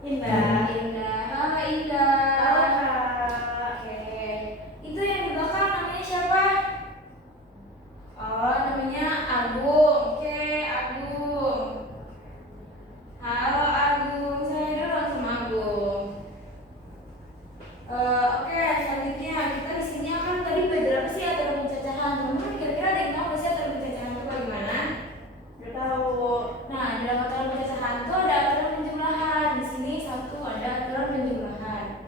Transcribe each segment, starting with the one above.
Indah. Indah. Halo Indah. Halo Kak. Oke. Itu yang di belakang namanya siapa? Oh, namanya Agung. Oke, Agung. Halo Agung, saya dulu sama Agung. Oke, selanjutnya kita di sini akan tadi belajar apa sih aturan pencacahan? Teman-teman kira-kira ada yang tahu nggak sih aturan pencacahan itu bagaimana? Gak tahu. Nah, dalam aturan pencacahan itu ada aturan penjumlahan. Di sini satu ada aturan penjumlahan.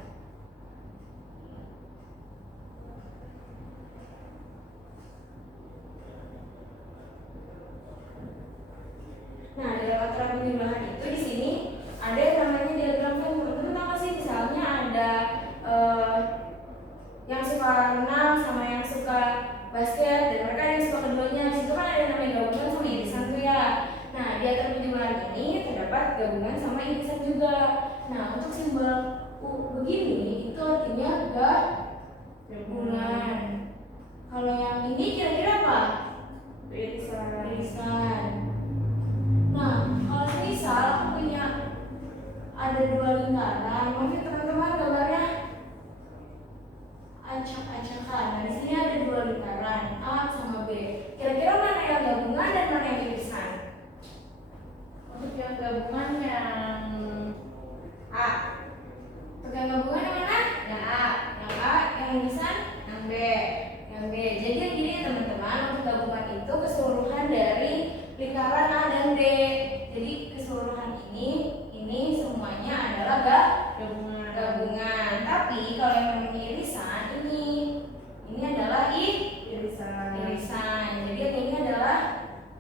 Nah, dalam aturan penjumlahan itu di sini ada yang namanya diagram kan. Teman-teman tahu nggak sih misalnya ada yang suka renang sama yang suka basket dan mereka yang suka keduanya. Di situ kan ada yang namanya gabungan sama irisan tuh ya. Nah, di aturan penjumlahan ini terdapat gabungan sama irisan juga. Nah, untuk simbol begini itu artinya gabungan. Kalau yang ini kira-kira apa? Irisan. Irisan. Nah, kalau misal aku punya ada dua lingkaran, mungkin teman-teman gambarnya acak-acakan. Nah, di sini ada dua lingkaran A sama B. Kira-kira mana yang gabungan dan mana yang irisan? Untuk yang gabungan yang A. Untuk yang gabungan yang mana? Yang A. Yang A, yang irisan? Yang B. Yang B. Jadi yang gini teman-teman, untuk gabungan itu keseluruhan dari lingkaran A dan B. Jadi keseluruhan ini semuanya adalah gabungan. Tapi kalau yang namanya irisan ini adalah Irisan. irisan. Jadi yang ini adalah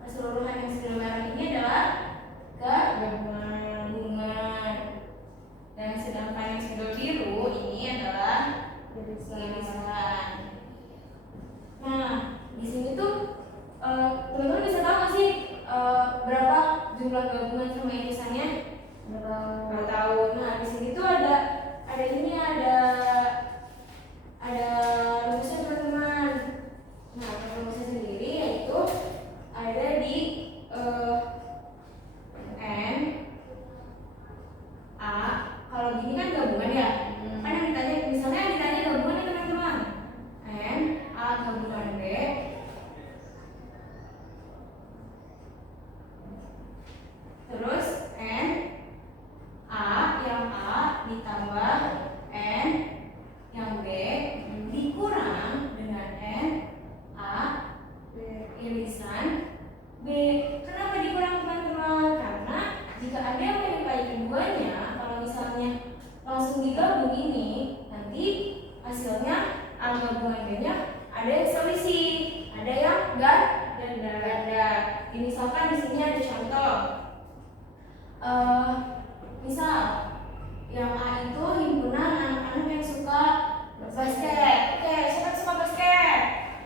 keseluruhan yang segala merah ini adalah gabungan. Dan sedangkan yang segala biru ini adalah irisan. Nah, di sini tuh teman-teman bisa tahu nggak sih berapa jumlah gabungan sama irisannya? Nggak tahu. Nah, di sini tuh ada rumusnya teman-teman. Nah, rumusnya sendiri yaitu ada di N A. Kalau gini kan gabungan ya. Kan yang ditanya, misalnya yang ditanya gabungan ya teman-teman. N A gabungan B. Terus N A yang A ditambah N yang B dikurang dengan N A irisan B. Kenapa dikurang teman-teman? Karena jika ada yang menyukai keduanya, kalau misalnya langsung digabung ini, nanti hasilnya A gabungan B-nya ada yang selisih, ada yang ganda. Misalkan di sini ada contoh. Misal yang A itu himpunan anak-anak yang suka basket. Oke, siapa yang suka basket?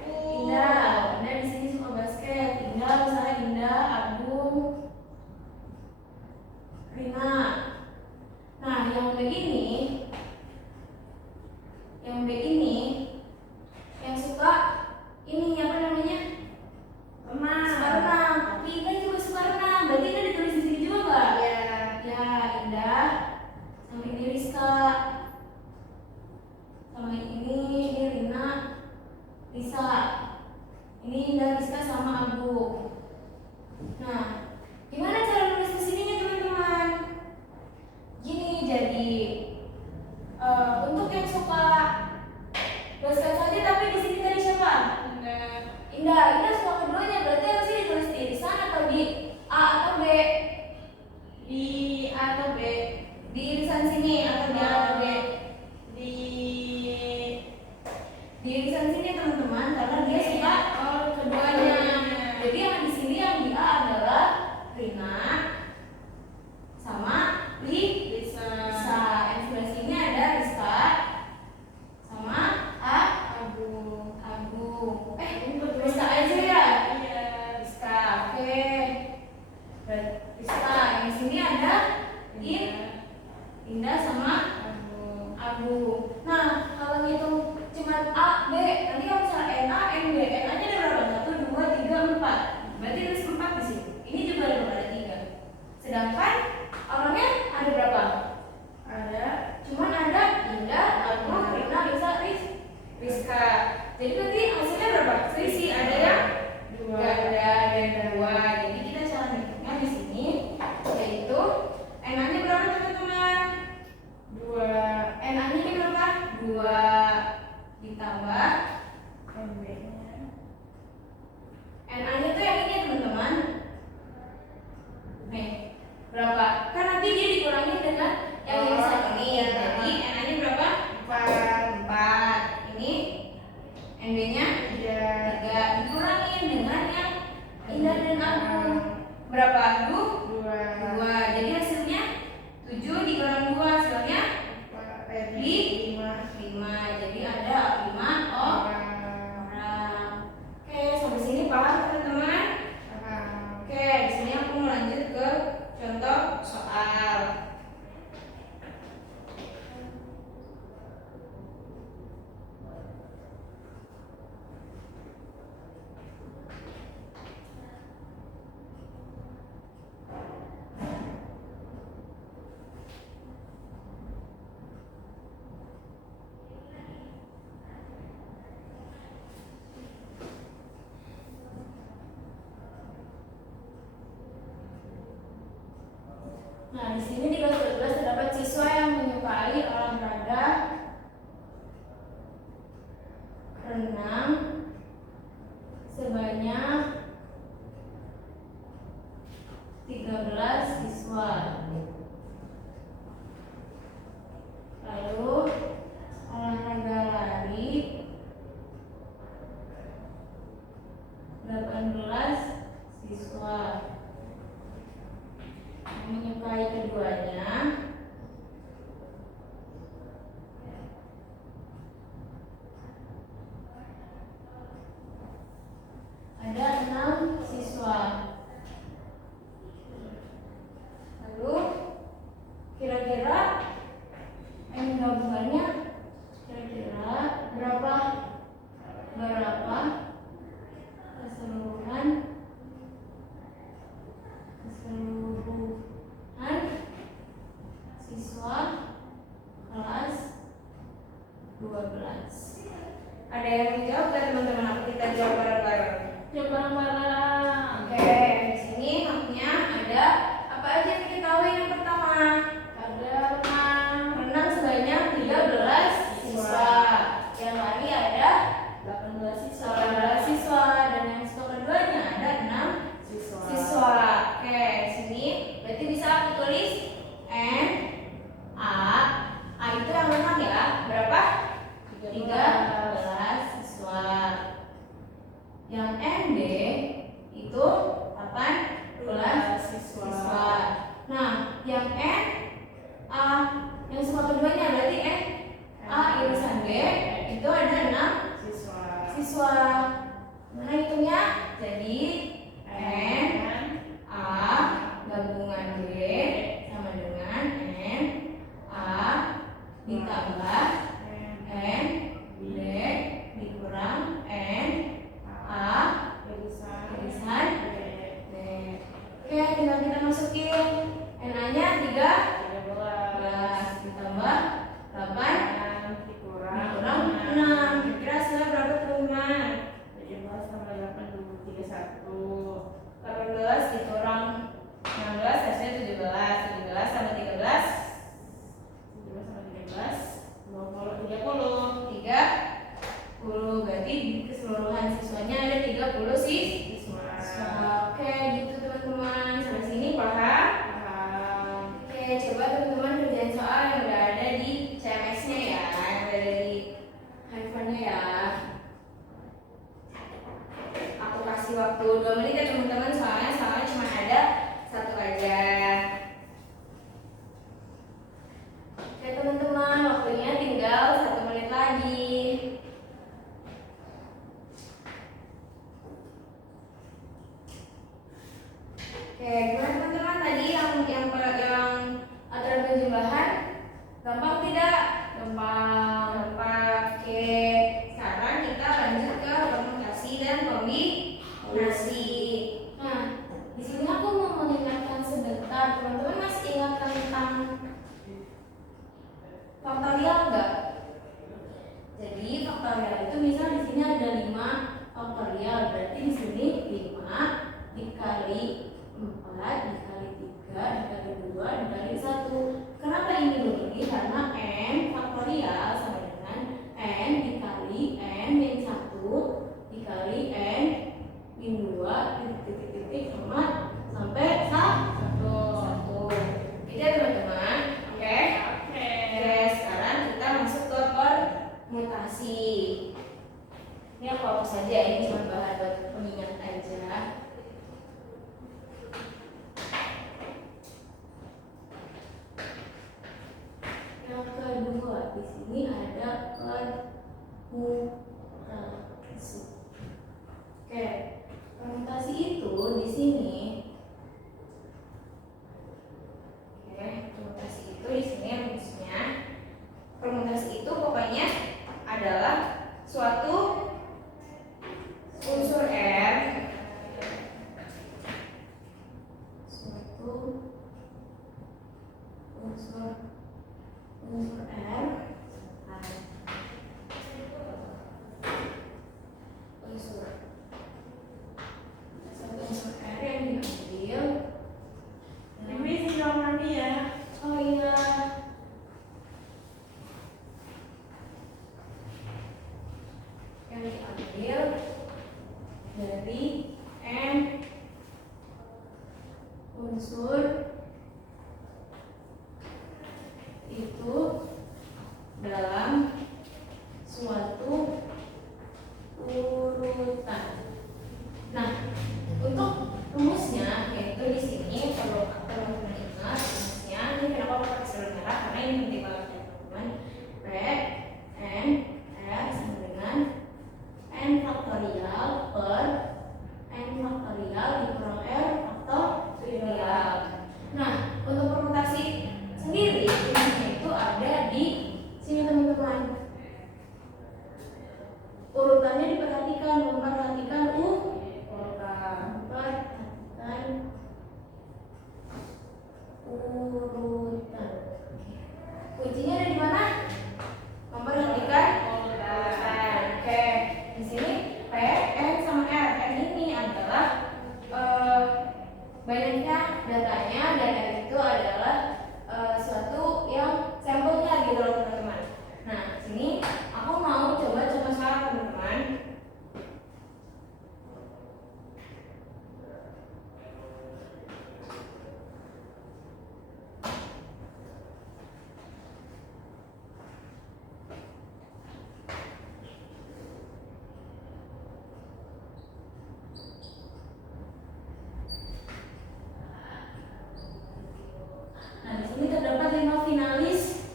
Indah di sini suka basket. Misalnya Indah, Agung, Rina. Nah, yang B ini yang suka ini apa namanya? Suka renang. Tapi Indah juga suka renang. Berarti Indah ditulis di sini juga nggak? Ya, Indah sama ini Rizka. Sama ini Rina, Risa. Ini Indah, Rizka sama Agung. Nah, gimana cara nulis di sininya teman-teman? Gini, jadi untuk yang suka basket saja, tapi di sini tadi siapa? Indah suka keduanya, berarti harusnya ditulis di irisan atau di A atau B? Di A atau B? Di irisan sini atau di A atau B? Di irisan sini teman-teman, karena dia suka keduanya. Jadi yang di sini yang di A adalah Rina sama Lisa. Yang sebelah sini ada Rizka sama Agung. Rizka aja ya? Rizka, oke. Rizka. Yang di sini ada Indah sama Agung. Nah, kalau ngitung cuma A, B, nanti kalau misalnya N A, N B, N A-nya ada berapa? 1, 2, 3, 4. Berarti ada 4 di sini. Ini juga ada 3. Sedangkan orangnya ada berapa? Ada. Cuman ada Indah, Agung, Rina, Lisa, Rizka. Jadi berarti hasilnya berapa? Selisih ada yang Dua. ganda dan dua. Jadi kita cara menghitungnya di sini yaitu n-nya berapa teman-teman? Dua. n-nya ini berapa? 2 ditambah MB-nya. n-nya tuh yang ini ya teman-teman. Nih, berapa? Kan nanti dia dikurangin dengan yang irisan ini. Jadi n-nya berapa? 4. Ini NB-nya 3 dikurangin dengan yang Indah dan Agung. Berapa? 2. Jadi hasilnya 7 dikurang 2 hasilnya 5. Jadi ada 5 orang. Oke, sampai sini paham teman-teman? Oke, di sini aku mau lanjut ke contoh soal. Nah, di sini di kelas 12 terdapat siswa yang menyukai olahraga renang sebanyak 13 siswa. Lalu olahraga lari 18 siswa. Menyukai keduanya ada 6 siswa. Lalu kira-kira yang gabungannya kira-kira berapa keseluruhan siswa kelas 12. Ada yang menjawab gak teman-teman? Apa kita jawab bareng-bareng? Jawab bareng-bareng. Oke, di sini haknya ada apa aja yang diketahui yang pertama? Ada Renang sebanyak 13 siswa. Yang lari ada 18 siswa. 18 siswa dan yang siswa keduanya ada 6 siswa. Oke, di sini berarti bisa aku tulis N A itu yang renang ya. Berapa? 13 siswa. Yang ND itu 18 siswa. Nah, yang N A yang siswa keduanya berarti N A irisan B itu ada 6 siswa. Mana hitungnya? Jadi N A gabungan B sama dengan N A ditambah N B dikurang N A irisan B. Oke, tinggal kita masukin N-nya 13 ditambah 8 dikurang 6. Kira-kira hasilnya berapa teman-teman? 18 dikurang 16 hasilnya 17. 17 sama 13 30. Berarti keseluruhan siswanya ada 30 siswa. Oke, gitu teman-teman. Sampai sini paham? Oke, coba teman-teman kerjain soal yang udah ada di CMS-nya ya, yang udah ada di handphone-nya ya. Aku kasih waktu 2 menit ya teman-teman, soalnya cuma ada satu aja. Oke teman-teman, waktunya tinggal 1 menit lagi. Oke, gimana teman-teman tadi yang aturan penjumlahan? Gampang tidak? Gampang. Oke, sekarang kita lanjut ke permutasi dan kombinasi. Nah, di sini aku mau mengingatkan sebentar, teman-teman masih ingat tentang hapus saja, ini cuma bahan buat pengingat aja. Yang kedua di sini ada permutasi. Oke, permutasi itu di sini. Oke, permutasi itu di sini rumusnya. Permutasi itu pokoknya adalah suatu unsur R, suatu unsur R, satu unsur R yang diambil. Ini sih nomornya ya. Oh iya. Yang diambil dari N unsur itu dalam suatu urutan. Nah, untuk rumusnya yaitu di sini perlu teman-teman ingat rumusnya. Ini kenapa pakai seluruh merah? Karena ini penting banget ya teman-teman. P N R sama dengan N faktorial per N faktorial dikurang R faktorial. Nah, untuk permutasi sendiri rumusnya itu ada di sini teman-teman. Urutannya diperhatikan, memperhatikan urutan. Kuncinya ada di mana? Memperhatikan urutan. Oke, di sini P, N sama R. N ini adalah banyaknya datanya dan R itu adalah suatu yang sampelnya gitu loh teman-teman. Nah, sini aku mau coba sekarang teman-teman. Nah, di sini terdapat 5 finalis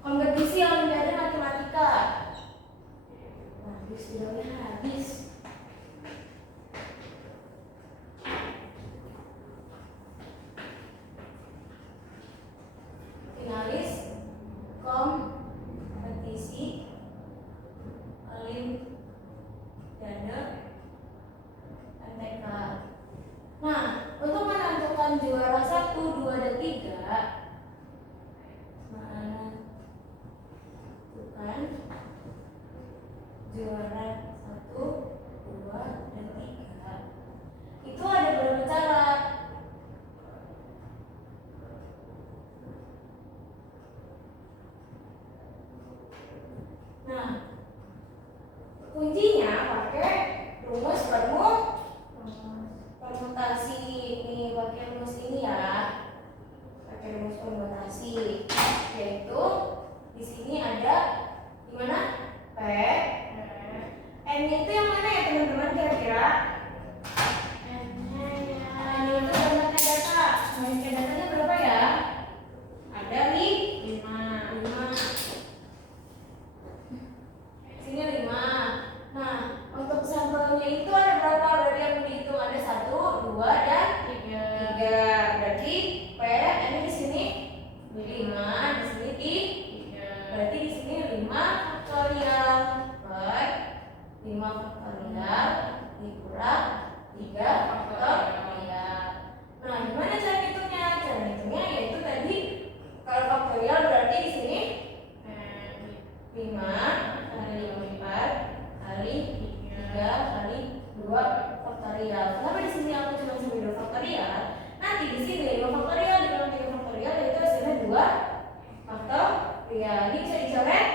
kompetisi Olimpiade Matematika. Nah, sudah habis. Finalis kompetisi Olimpiade MTK. Nah, untuk menentukan juara 1, 2, dan 3, menentukan juara 1, 2, dan 3 itu ada beberapa cara. Nah, kuncinya pakai rumus permutasi. Ini pakai rumus ini ya. Pakai rumus permutasi, yaitu di sini ada di mana? P. N itu yang mana ya teman-teman kira-kira? N itu banyaknya data. Banyaknya datanya berapa ya? Ada 5. Sini 5. Nah, untuk sampelnya itu ada berapa? Berarti yang dihitung ada 1, 2, dan 3. Berarti P ini di sini 5, di sini 3. Berarti di sini 5 faktorial per 5 faktorial dikurang 3 faktorial. Nah, gimana cara hitungnya? Cara hitungnya yaitu tadi kalau faktorial berarti di sini 5 kali 4 kali 3 kali 2 faktorial. Kenapa di sini aku cuma sampai 2 faktorial? Nanti di sini 5 faktorial dikali 3 faktorial yaitu hasilnya 2 faktorial. Ini bisa dicoret?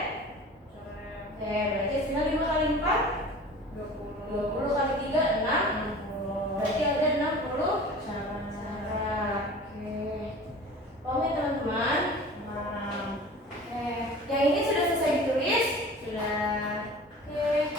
Oke, berarti hasilnya 5 kali 4 20 kali 3 6. Berarti ada 60 cara. Oke. Paham ya teman-teman? Oke. Yang ini sudah selesai ditulis? Sudah. Oke.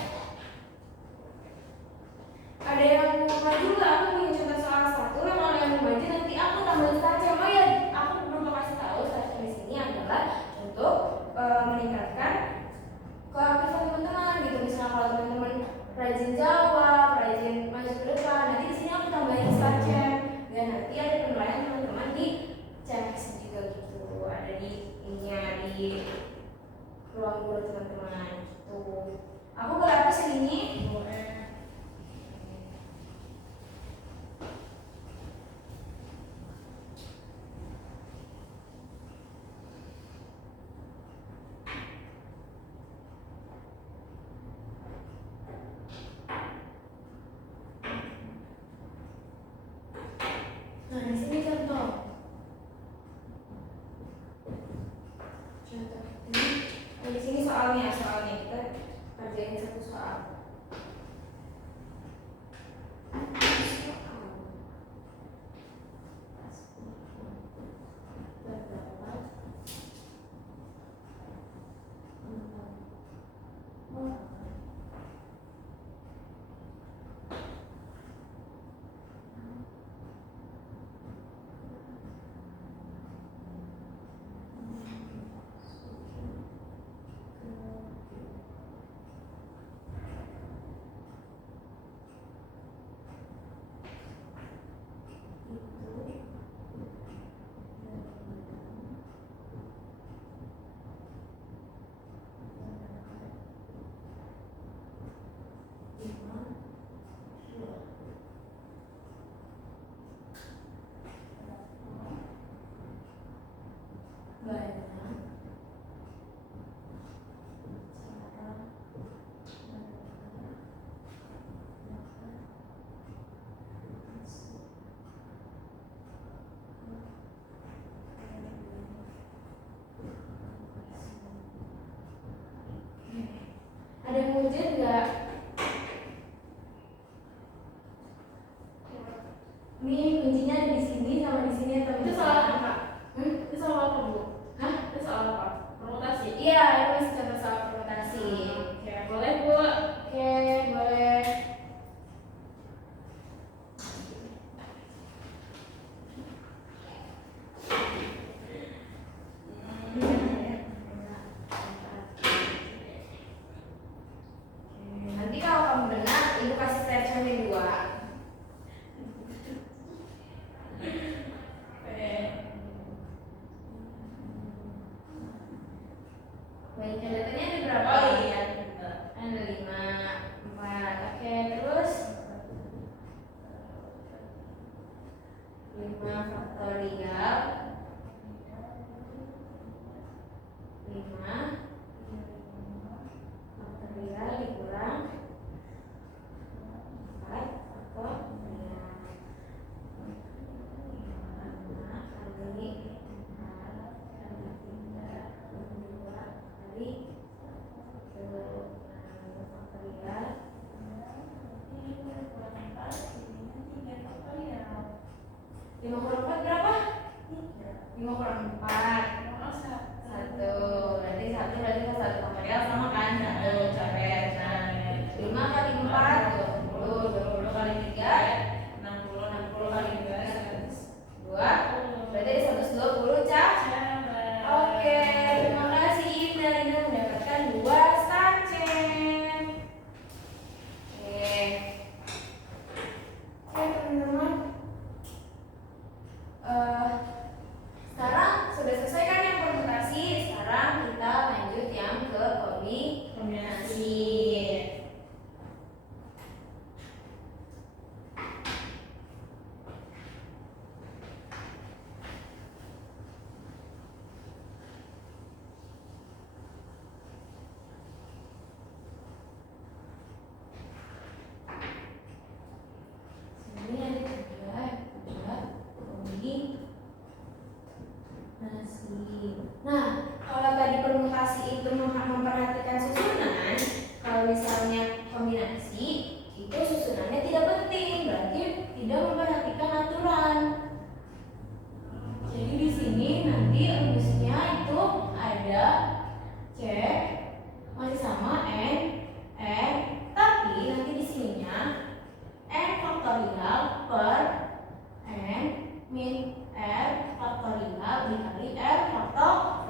dari ruang guru teman-teman. Tuh, aku berapa sini? Nah, di sini contoh. Contoh ini. Nah, di sini soalnya kita kerjain satu soal. Ada yang ngerjain nggak? Ini kuncinya ada di sini sama di sini atau Itu soal apa? Hmm? Itu soal apa, Bu? Hah? Itu soal apa? Permutasi. Iya, ini masih contoh soal permutasi. Oke, boleh, Bu. Oke, boleh. Nanti kalau kamu benar, ibu kasih statement 2. Baik, catatannya ada berapa? Oh iya, Ada 5, 4. Oke, terus 5 faktorial 5 faktorial dikurang 4 faktorial 5 kali 4 kali 3 2 kali 6 faktorial 5 kurang 4 berapa? 5 kurang 4 1. Berarti 1 berarti 1 faktorial sama kan? 1 coret. Nah, 5 kali 4 20, 20 kali 3 60, 60 kali 3 2. Berarti ada 120 Cak. Oke, terima kasih Ibnu. Anda mendapatkan 2 sarjen. Oke. Oke, teman-teman. Sekarang sudah selesai kan yang permutasi. Sekarang kita lanjut yang ke kombinasi. Sini ada 3 kombinasi. Nah, kalau tadi permutasi itu memperhatikan susunan, kalau misalnya kombinasi itu susunannya tidak penting, berarti tidak memperhatikan aturan. Jadi di sini nanti rumusnya itu ada C masih sama n, tapi nanti di sininya n faktorial per n min r faktorial dikali r faktorial.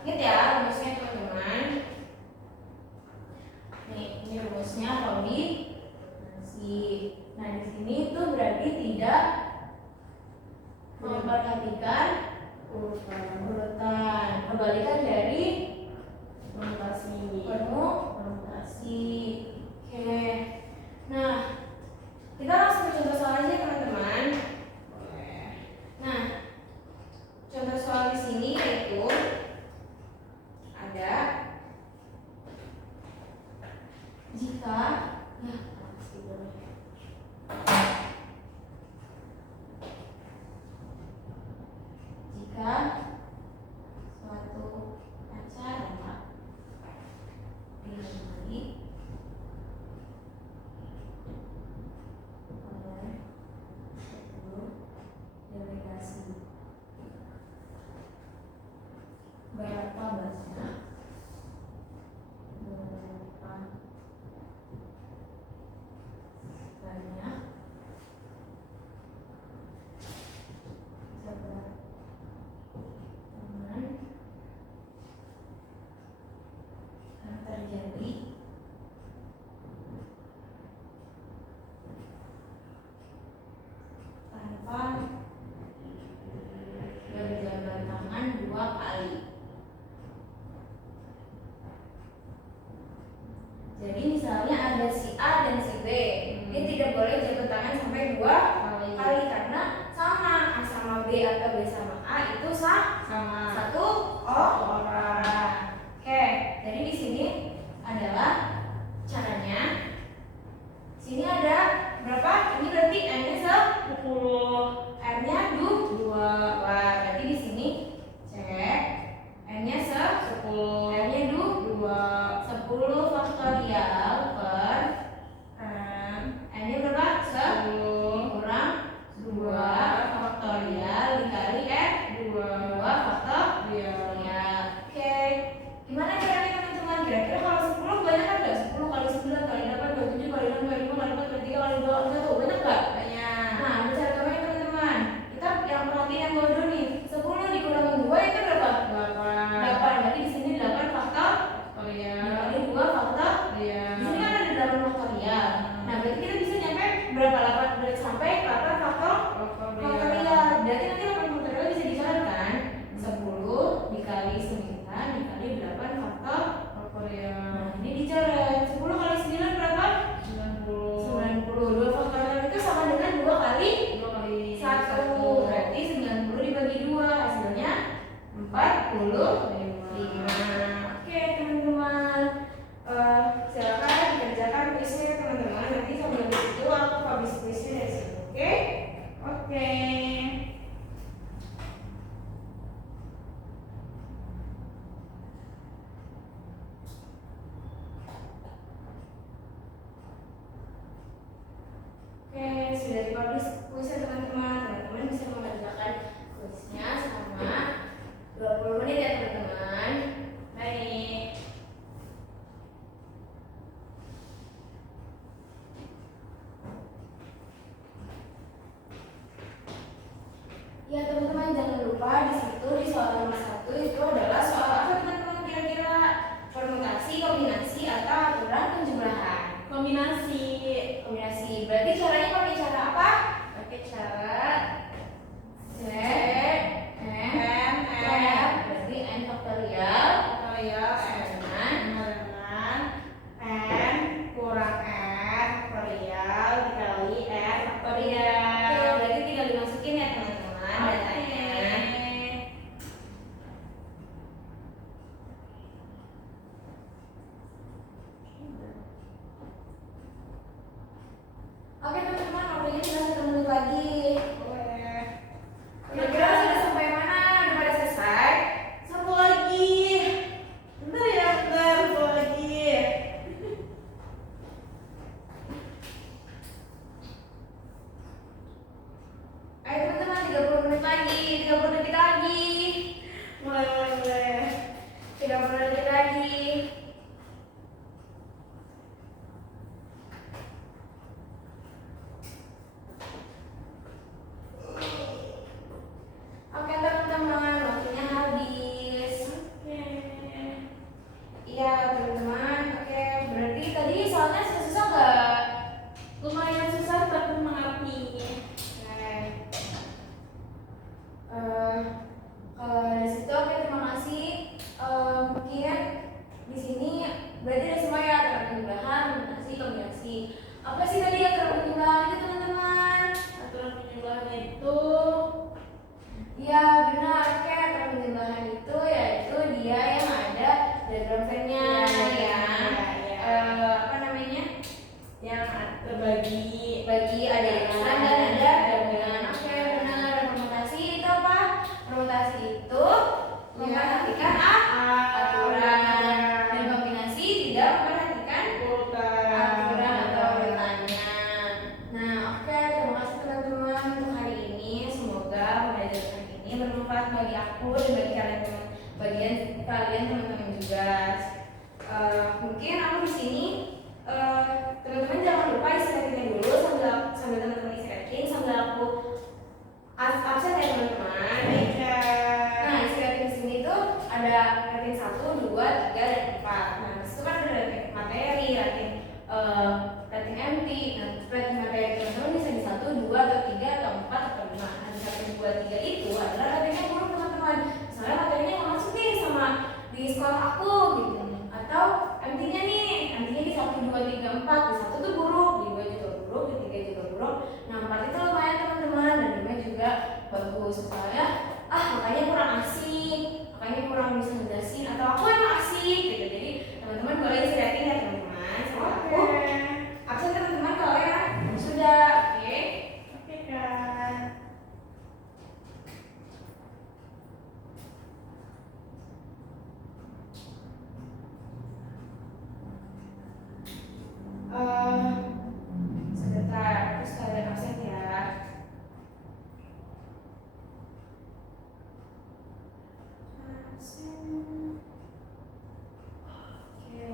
Ingat ya rumusnya teman-teman. Nih, ini rumusnya kombinasi. Nah, di sini itu berarti tidak memperhatikan urutan. kebalikan dari permutasi. permutasi. Oke. Nah, kita langsung ke contoh soal aja teman-teman. Nah, contoh soal di sini yaitu ada jika jika suatu acara diikuti oleh 10 delegasi, berapa banyak teman yang terjadi tanpa berjabat tangan 2 kali. Jadi misalnya ada si A dan si B, ini tidak boleh jabat tangan sampai 2 kali karena sama A sama B atau B sama A itu Sama satu orang. Oke, jadi di sini adalah caranya. Sini ada berapa? Ini berarti N-nya 10, R-nya 2. Berarti di sini cek N-nya 10, R-nya 2. 10 faktorial per N-nya berapa? 10 kurang 2 faktorial dikali R 2 faktorial. Oke, gimana caranya teman-teman? Kira-kira kalau 10 banyak kan nggak? 10 kali 9 kali 8 kali 7 kali 6 kali 5 kali 4 kali 3 kali 2 kali 1 banyak nggak? banyak. Nah, ada cara caranya teman-teman. Kita yang perhatiin yang bodoh nih. 10 dikurangin 2 itu berapa? 8. Berarti di sini 8 faktorial dikali 2 faktorial. Di sini kan ada 8 faktorial. Nah, berarti kita bisa nyampe berapa? 8 berarti sampai 8 faktorial. Berarti nanti 8 faktorial bisa dicatat kan? 10 dikali 9 dikali 8 faktorial. Nah, ini dicatat. 10 kali 9 berapa? 90. 2 faktorial itu sama dengan 2 kali 1. Berarti 90 dibagi 2 hasilnya 45. Oke teman-teman, silakan dikerjakan kuisnya teman-teman. Nanti sambil itu aku publish kuisnya dari sini. Oke? Oke. Oke, sudah dipublish kuisnya teman-teman. Teman-teman bisa mengerjakan kuisnya selama 20 menit ya teman-teman. Baik. Ya teman-teman, jangan lupa di situ di soal nomor 1 itu adalah soal apa teman-teman kira-kira? Permutasi, kombinasi atau aturan penjumlahan? Kombinasi. Kombinasi. Berarti caranya pakai cara apa? Pakai cara C N F. Berarti N faktorial faktorial dengan N kurang R faktorial dikali R faktorial. Oke, berarti tinggal dimasukin ya teman-teman datanya. Oke teman-teman, waktunya sudah 1 menit lagi. Boleh. Kira-kira sudah sampai mana? Udah pada selesai? Satu lagi. Bentar ya, bentar. Satu lagi. Ayo teman-teman, 30 menit lagi, 30 detik lagi. Mulai. 30 detik lagi. Oke teman-teman, waktunya habis. Oke. Iya teman-teman, oke berarti tadi soalnya susah nggak? Lumayan susah tapi mengerti. Kalau dari situ oke terima kasih. itu yaitu dia yang ada diagram Venn-nya apa namanya? Yang terbagi Ada irisan dan ada gabungan. Oke, benar. Permutasi itu apa? Permutasi itu memperhatikan aturan, dan kombinasi tidak memperhatikan aturan atau urutannya. Nah, oke, terima kasih teman-teman untuk hari ini. Semoga pembelajaran ini bermanfaat bagi aku dan bagi kalian teman-teman juga. Mungkin aku di sini teman-teman jangan lupa istirahatin dulu sambil teman-teman istirahatin sambil aku absen ya teman-teman. Nah, istirahatin di sini tuh ada rating 1, 2, 3, dan 4. Nah, itu kan ada rating materi, rating MT. Nah, rating materi teman-teman bisa di 1, 2, atau 3, atau 4, atau 5. Nah, di 1, 2, 3 itu adalah ratingnya buruk teman-teman. Misalnya materinya nggak masuk nih sama di sekolah aku gitu. Atau MT-nya di 1, 2, 3, 4. Di 1 tuh buruk, di 2 juga buruk, di 3 juga buruk. Nah, 4 itu lumayan teman-teman, dan 5 juga bagus. Misalnya, makanya kurang asik, makanya kurang bisa ngejelasin, atau aku emang asik gitu. Jadi teman-teman boleh istirahatin ya teman-teman. Sama aku absen teman-teman kalau ya sudah. Oke kan. Sebentar, aku sekalian absen ya. Oke.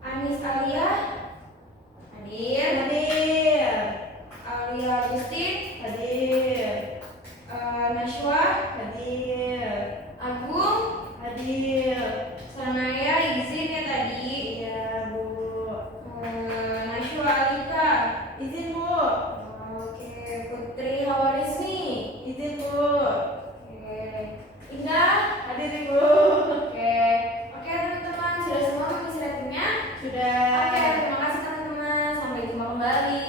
Anis Alia hadir. Alia Justin Hadir. Nashwa Hadir. Agung Hadir. Sanaya izin ya tadi. Iya, Bu. Nashwa Alika Izin, Bu. oke. Putri Hawarisni Izin, Bu. oke. Indah Hadir, Bu. oke. Teman-teman sudah semua istirahatnya? Sudah. Oke, terima kasih teman-teman. Sampai jumpa kembali.